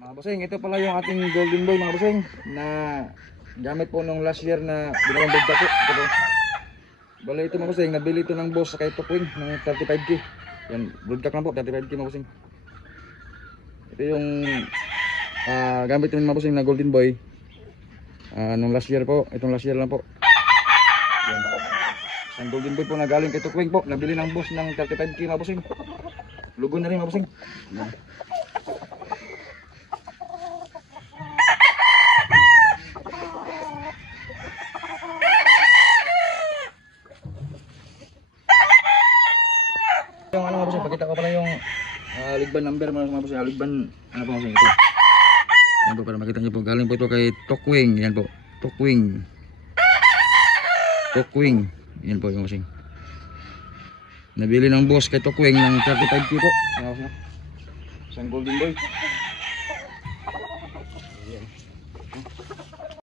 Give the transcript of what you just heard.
Mga bossing, ito pala yung ating golden boy mga bossing na gamit po nung last year na dalawang bigta po. Ito po. Bala ito mga bossing, nabili ito ng boss sa kay Tukwing ng 35k. Yan, broodcock lang po, 35k mga bossing. Ito yung gamit namin mga bossing na golden boy nung last year po, itong last year lang po. Yan. Isang golden boy po na galing kay Tukwing po, nabili ng boss ng 35k mga bossing. Lugo na rin mga bossing. Yan. Yung ano mga bossing, pakita ko pala yung ligban number mga bossing, ligban ano po bossing ito. Yan po para makita nyo po, galing po ito kay Tukwing. Yan po, Tukwing. Tukwing. Yan po yung bossing. Nabili ng boss kay Tukwing ng 35k po. Isang golden boy. Ayan.